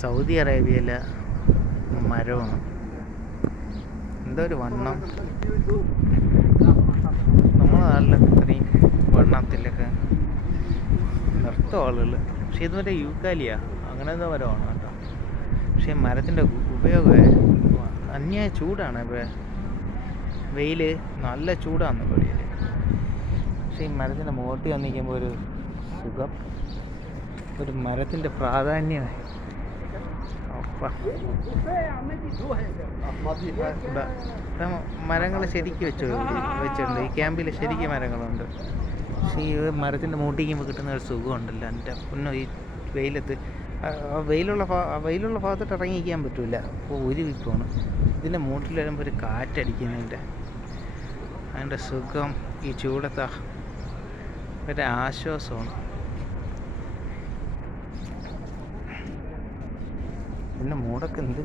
Saudi അറേബ്യയിലെ മരമാണ്. എന്തോ ഒരു വണ്ണം. നമ്മളെ നാട്ടിലൊക്കെ ഇത്രയും വണ്ണത്തിലൊക്കെ നിർത്തും ആളുകൾ പക്ഷെ ഇത് മറ്റേ യൂക്കാലിയ അങ്ങനെ എന്തോ മരമാണ് കേട്ടോ. പക്ഷെ മരത്തിന്റെ ഉപയോഗമേ അന്യായ ചൂടാണ് ഇപ്പോൾ വെയിൽ നല്ല ചൂടാണ് വെളിയിൽ പക്ഷെ ഈ മരത്തിന്റെ മുകളിൽ വന്നിരിക്കുമ്പോൾ ഒരു സുഖം. ഒരു മരത്തിന്റെ പ്രാധാന്യം മരങ്ങൾ ശരിക്ക് വെച്ച് വെച്ചിട്ടുണ്ട്. ഈ ക്യാമ്പിൽ ശരിക്കും മരങ്ങളുണ്ട്. പക്ഷേ ഈ മരത്തിന്റെ മൂട്ടിക്കുമ്പോൾ കിട്ടുന്ന ഒരു സുഖമുണ്ടല്ലോ. എന്റെ പൊന്നോ ഈ വെയിലത്ത് വെയിലുള്ള വെയിലുള്ള ഭാഗത്തോട്ട് ഇറങ്ങിയിരിക്കാൻ പറ്റില്ല അപ്പോൾ ഒരു വിപ്പാണ് ഇതിന്റെ മൂട്ടിൽ വരുമ്പോൾ ഒരു കാറ്റടിക്കുന്നതിന്റെ അതിന്റെ സുഖം ഈ ചൂടത്താ. ഒരു ആശ്വാസമാണ്. പിന്നെ മൂടൊക്കെ എന്ത്?